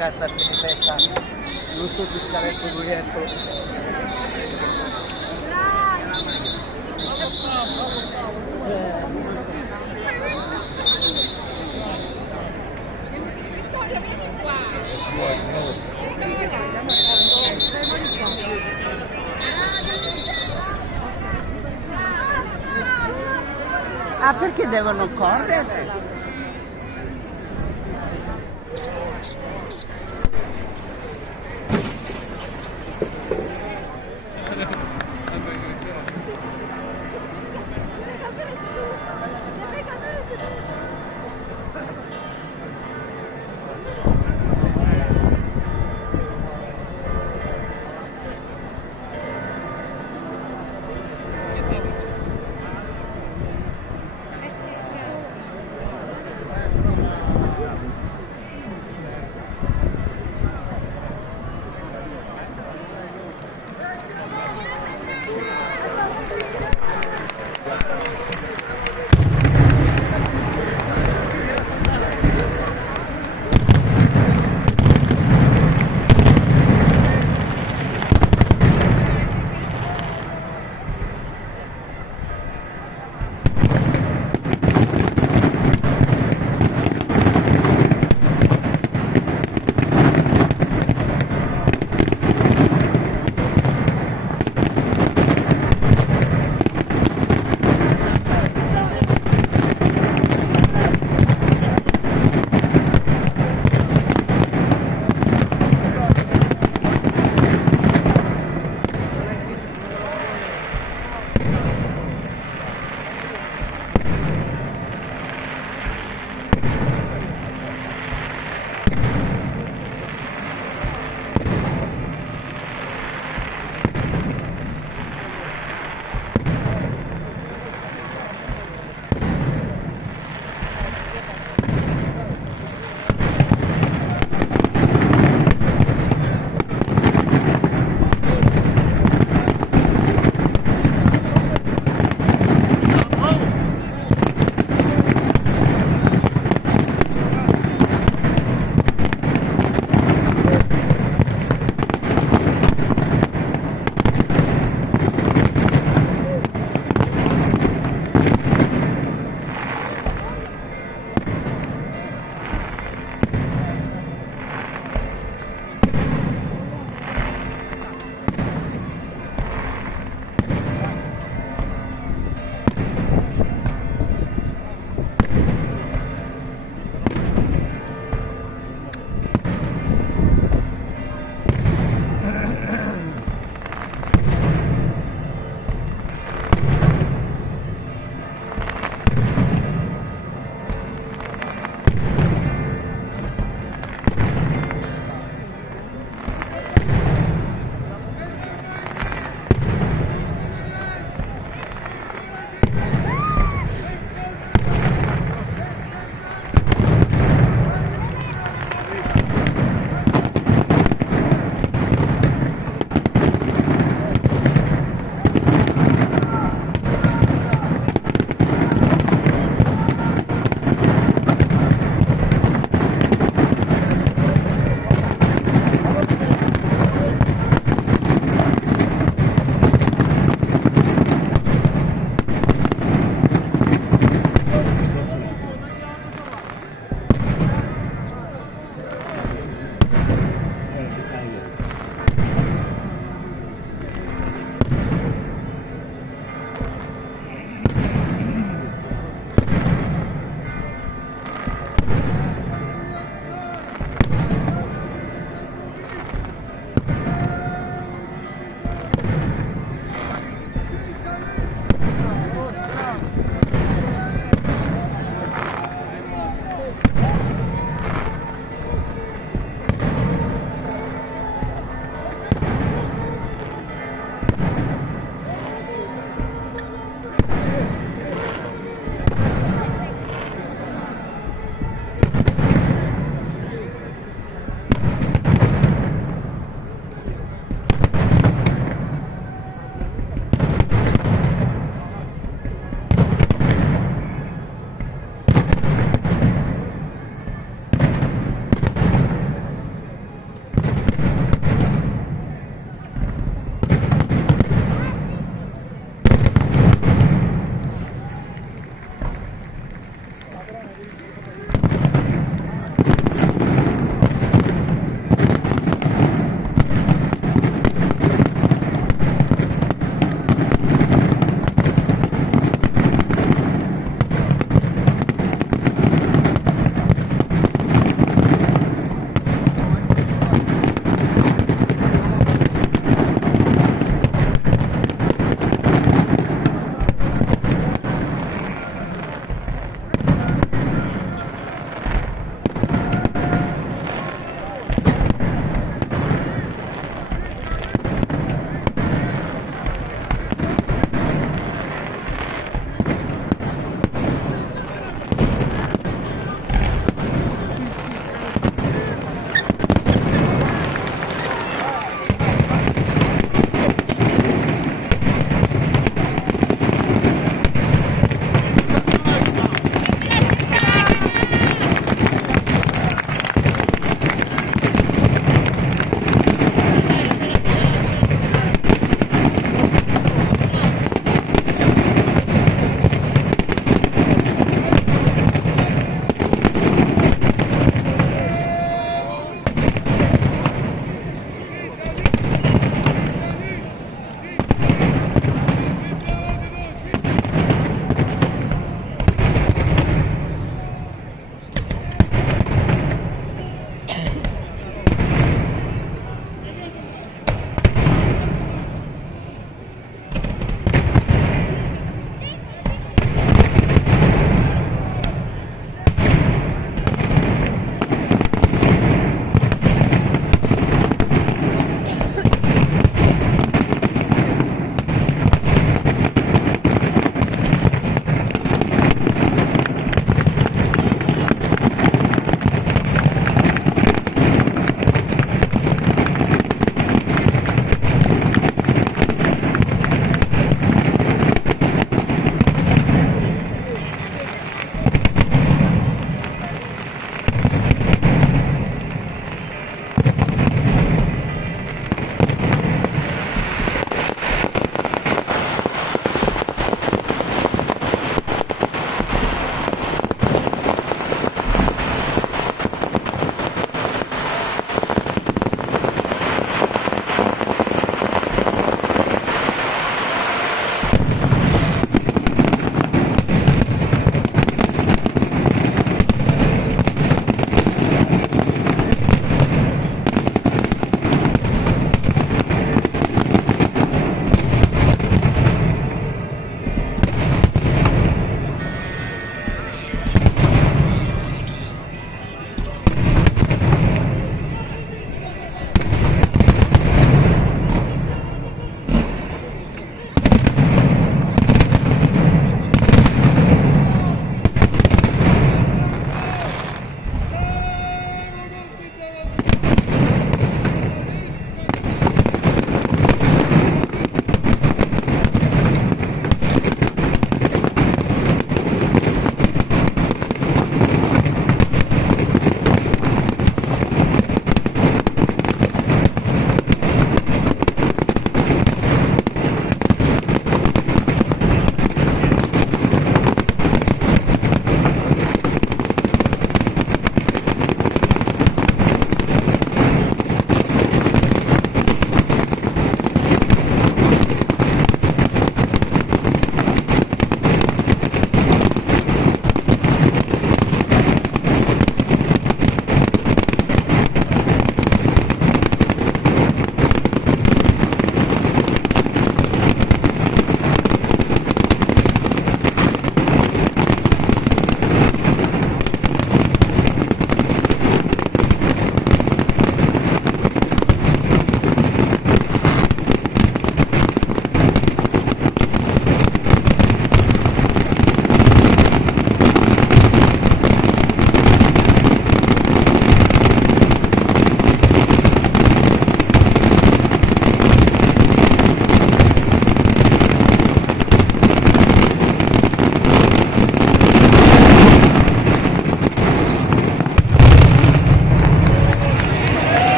acá sta a fine festa, giusto fiscale il biglietto. Ah, perché devono correre?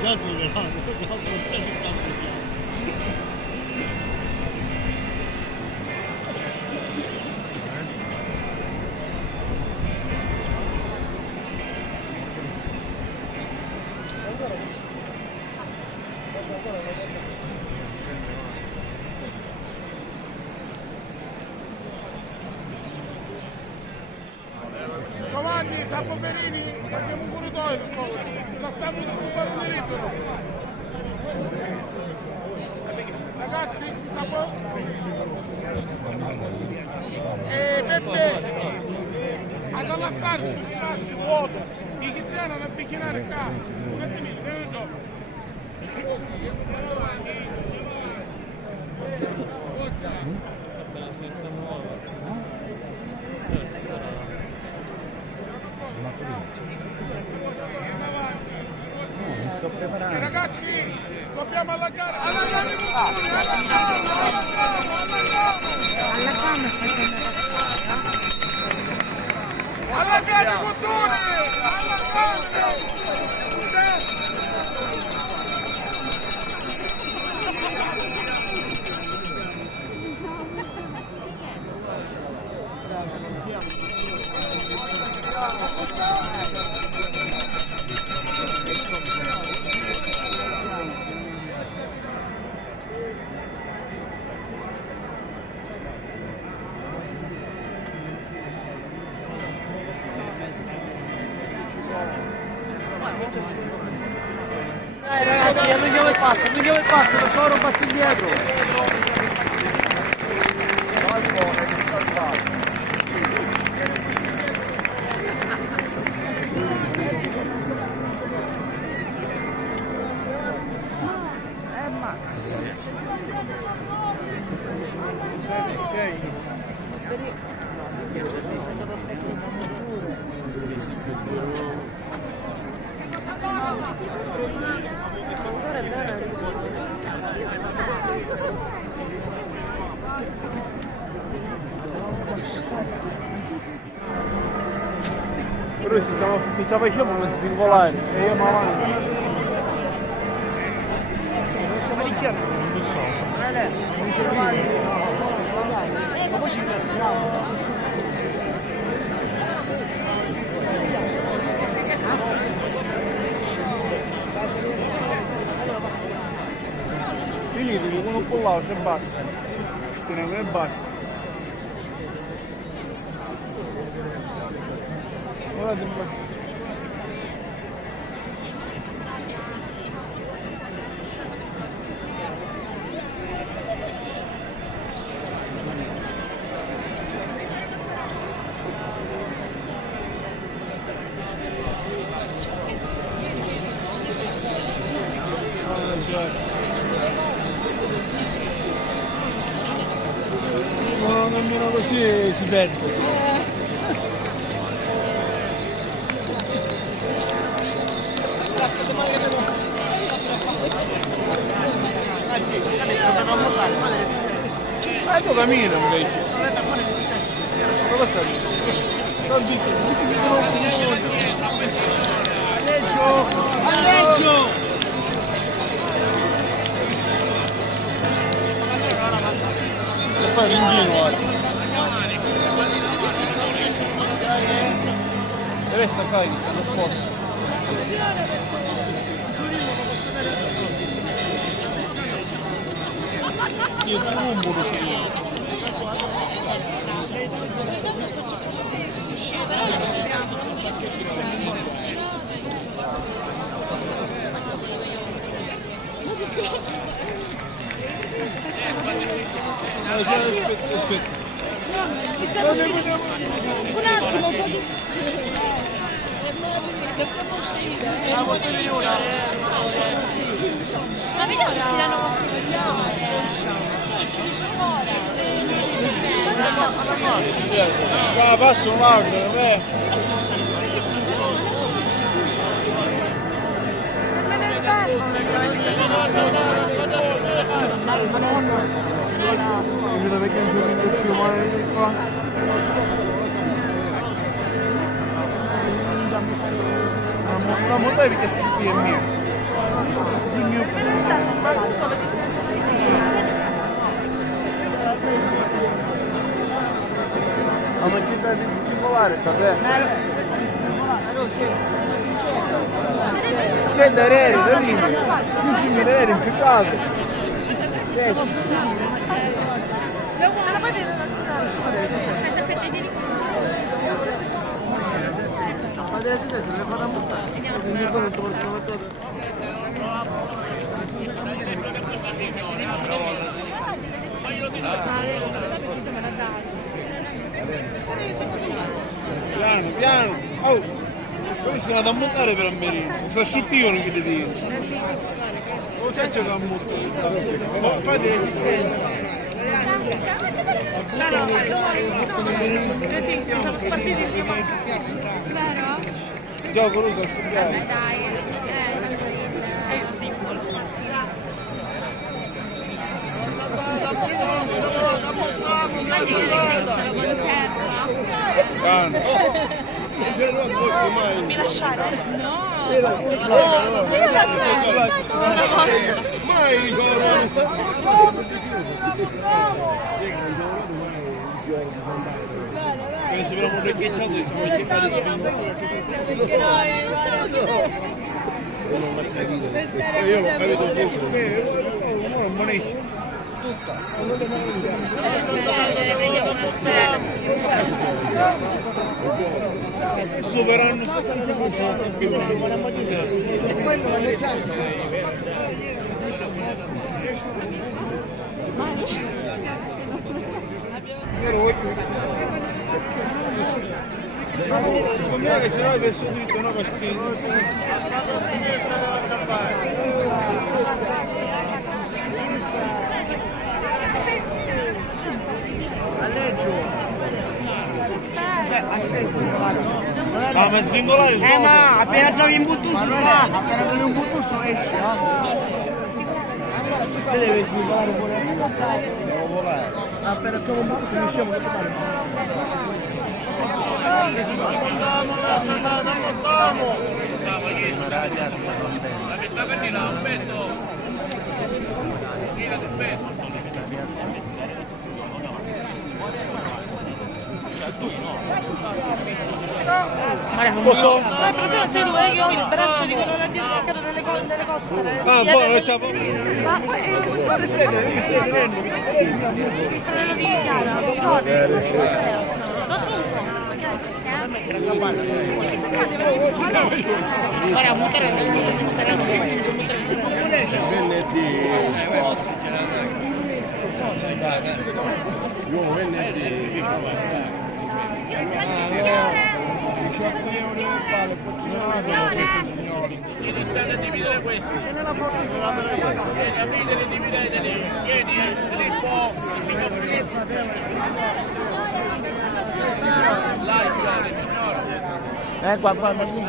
Già si vedrà, non so, non si sta così. Giovanni, Sappo Perini, abbiamo un corridoio per favore, la stanno occupando di libero. Ragazzi, Sappo e Peppe, ad ammassarsi, spazio, vuoto, i cristiani hanno avvicinare qua, un attimino, vieni dopo. Mi sto preparando. Ragazzi, dobbiamo allargare Alla allargare con Dai ragazzi, allunghiamo il passo, per favore un passo indietro. Però se ci facciamo non svicolare e io mi avanti. Non siamo di chiaro, non lo so. Non si ma poi ci incastriamo. Finito, con un po' là e basta. Teniamo e basta. Guardate un po'. No, nemmeno così si perde. Ma tu cammina invece. Dove stai? Non dite, Alleggio! Alleggio! Se fai l'inghino, guarda. E resta qua, sta nascosta. Io non voglio che aspetta. un attimo, dobbiamo uscire. Ma vediamo se ci danno Qua passo un altro, Capito perché non ci vedo più male di qua? La motoria che si qui è mia. Ma città di stimolare, sta bene? C'è da aerei, da lì. 10.000 aerei infiltrati. Ma delle città se le fanno a buttare. Piano, piano! Oh! Poi sono andato a montare per America. Sono scippione che ti dico. Non c'è che a montare. Fate le esistenze. Siamo spartiti il primo. Vero? Gioco lo so, sappiamo. Dai, è il simbolo. Immagini che mettono con terra. Non mi lasciare? No. Mai ricordo. Quando ci abbiamo breccacciato siamo in città di Sant'Agata. Perché noi non stiamo chiudendo. Io l'ho capito subito. Non ammonisce. Superano secondo me che se no adesso tutto una pastiglia. Ma è svingolare il modo? No, appena trovi un buttuso appena trovi un buttuso esci, no? Te devi svingolare pure. Devo volare. Appena trovo un buttuso finisciamo tutto male. Posso? Ma il problema sei tu, che ho il braccio di quello là dietro che nelle costole. Ah, buono, non c'ha Ma poi mi fratello di Chiara, non so. Non so. Guarda, mutare venerdì. Io venerdì. 18 euro per palo, iniziate a dividere questi. Aprite, divideteli. Vieni, Filippo, il figlio Filippo. Là i fiori, signora. Qua, guarda, sì.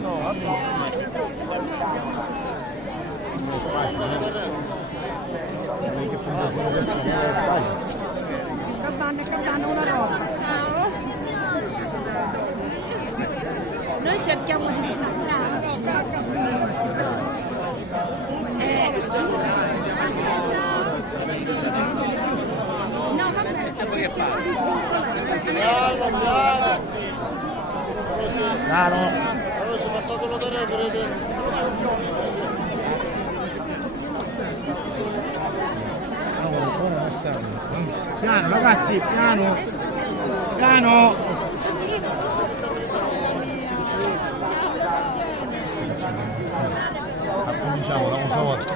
No, Capanno una roba. Ciao. Noi cerchiamo di staccarci. No, vabbè. Piano. Allora si è passato lo terreno per vedere. Piano ragazzi, piano, piano. Cominciamo la cosa volta.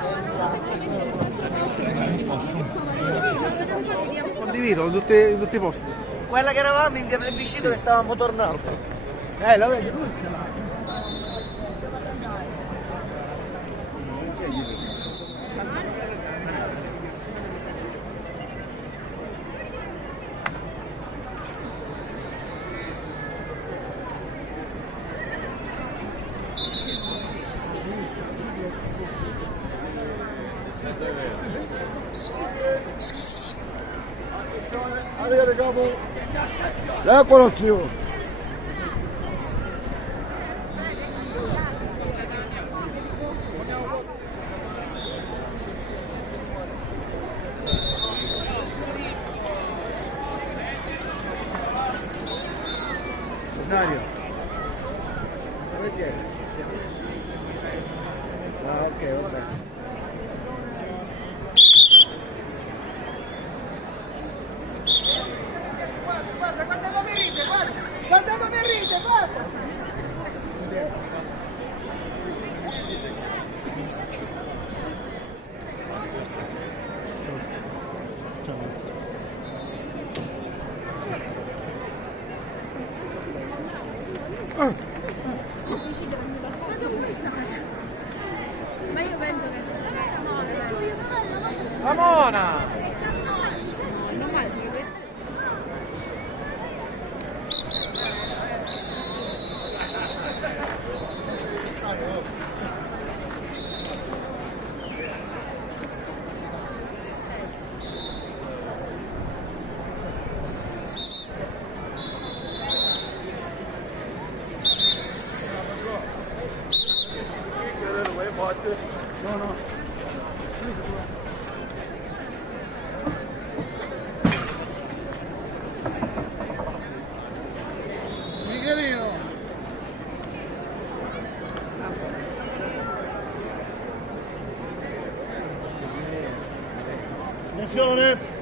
Condivido in tutti i posti. Quella che eravamo in via Plebiscito che stavamo tornando. La vedi, lui ce l'ha. Arrivederci capo. Eccolo più. Rosario, dove siete? Ah, ok, vabbè. Guarda, guarda come ride, guarda! Guarda come ride, guarda! Ma io penso che sia La mona! non male, c'è questo. No, no. Michelino! Attenzione!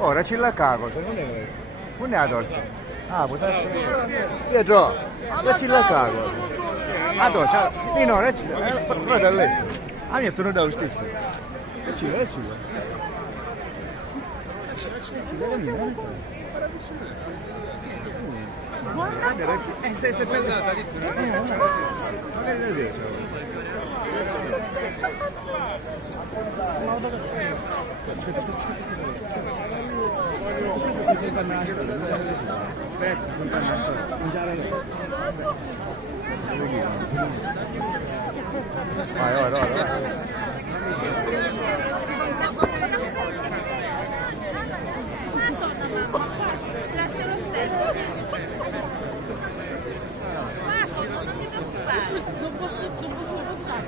Ora ci la cago, se non è la dolce. Ah, può essere. Pietro, ci la cago. Ah, dolce, no, guarda lei. Ah, mi sono dato stesso. E ci va. Sei pesata, Vai. Grazie lo stesso. Basta, non ti preoccupare. Non posso passare.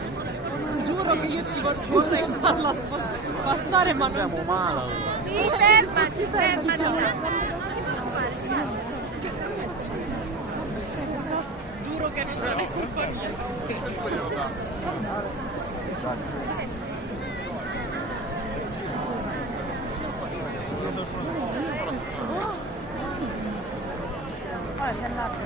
Giuro che io ci vorrei farla passare, ma non c'è male. Sì, fermati. Non ti preoccupare. Giuro che non è colpa mia. Si è andato.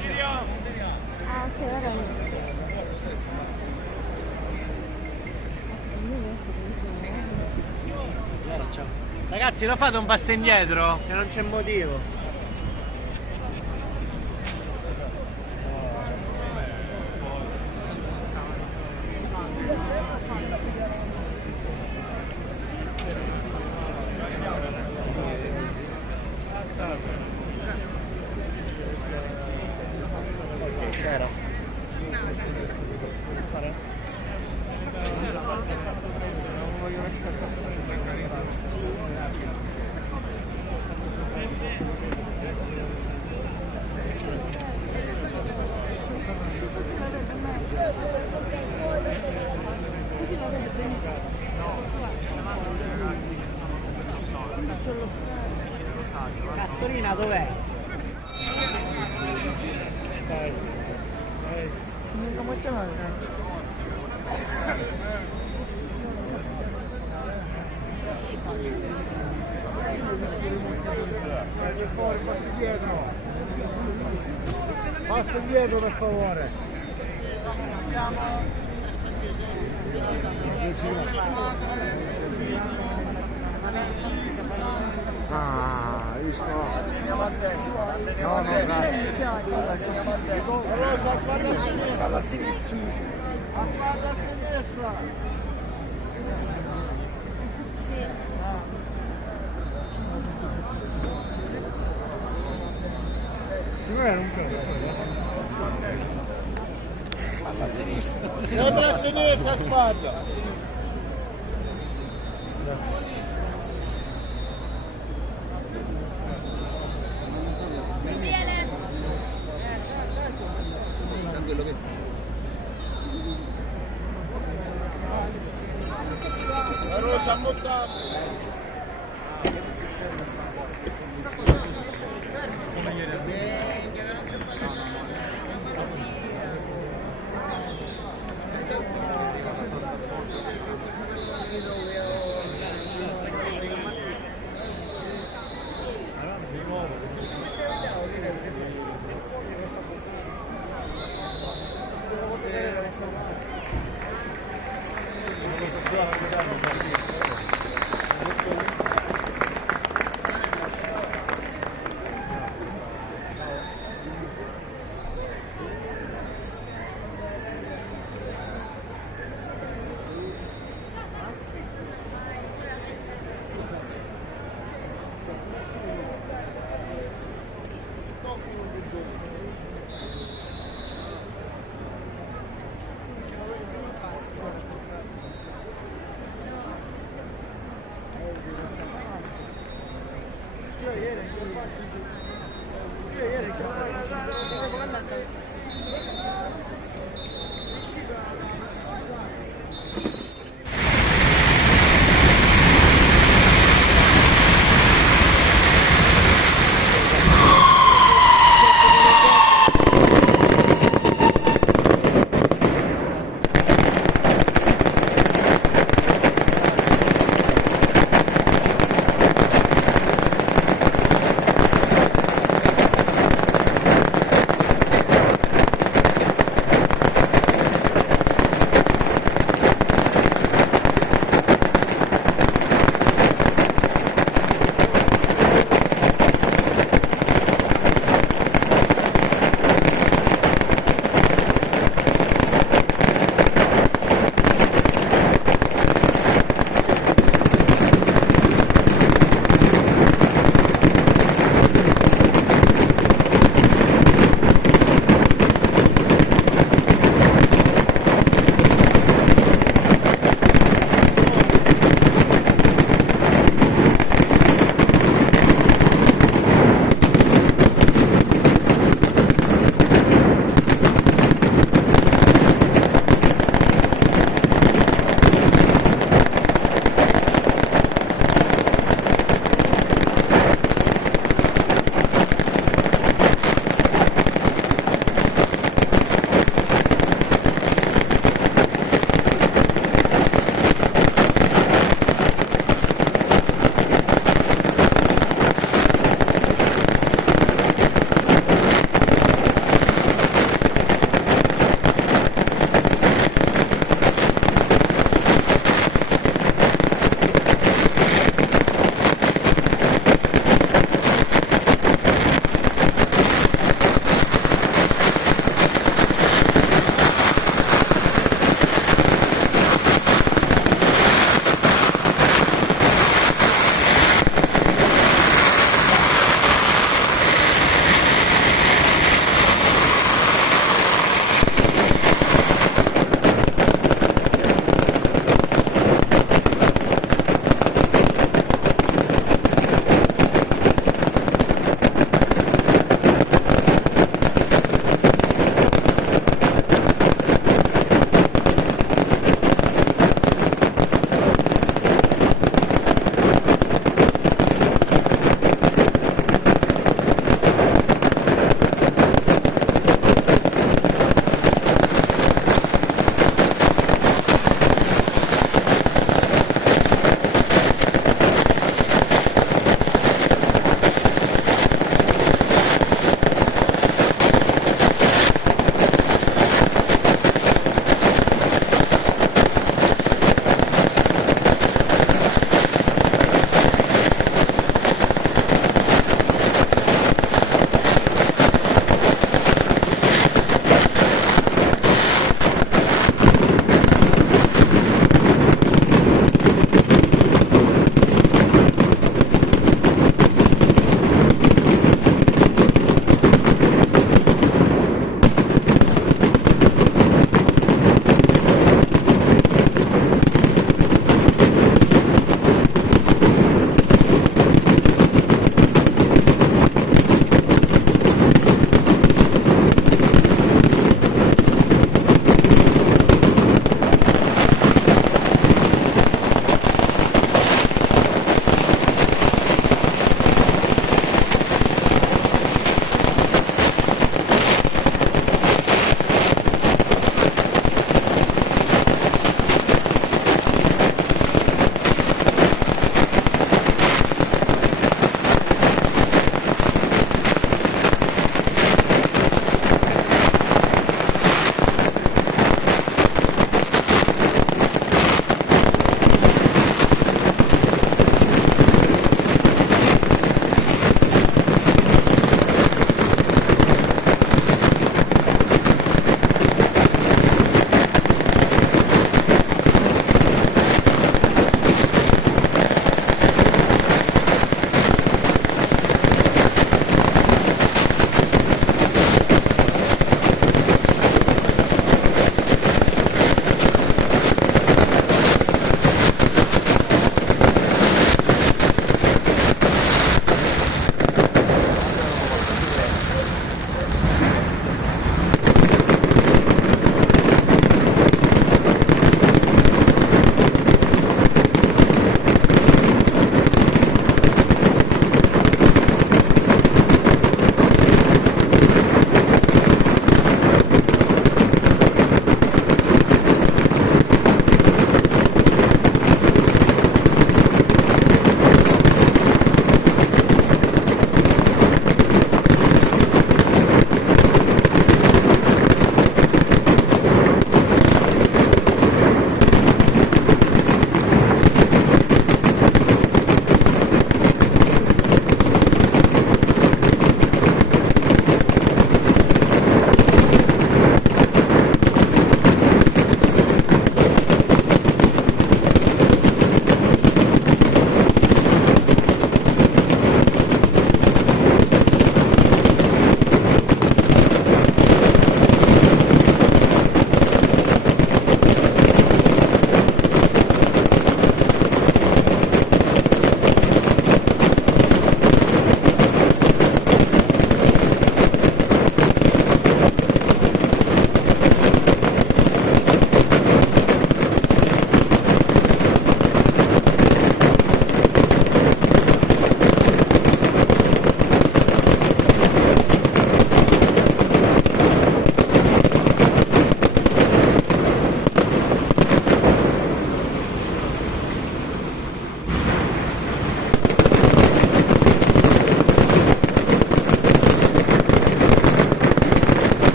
Giriamo. Ah, ok, ora Ragazzi, lo fate un passo indietro? Che non c'è motivo. C'era. Castorina dov'è? Passo indietro per favore. Ah, visto? No, grazie. Rosa, sguarda a sinistra. Alla sinistra. Sguarda a sinistra. Sempre a sinistra, sguarda. Rosa, buttato.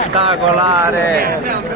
Spettacolare!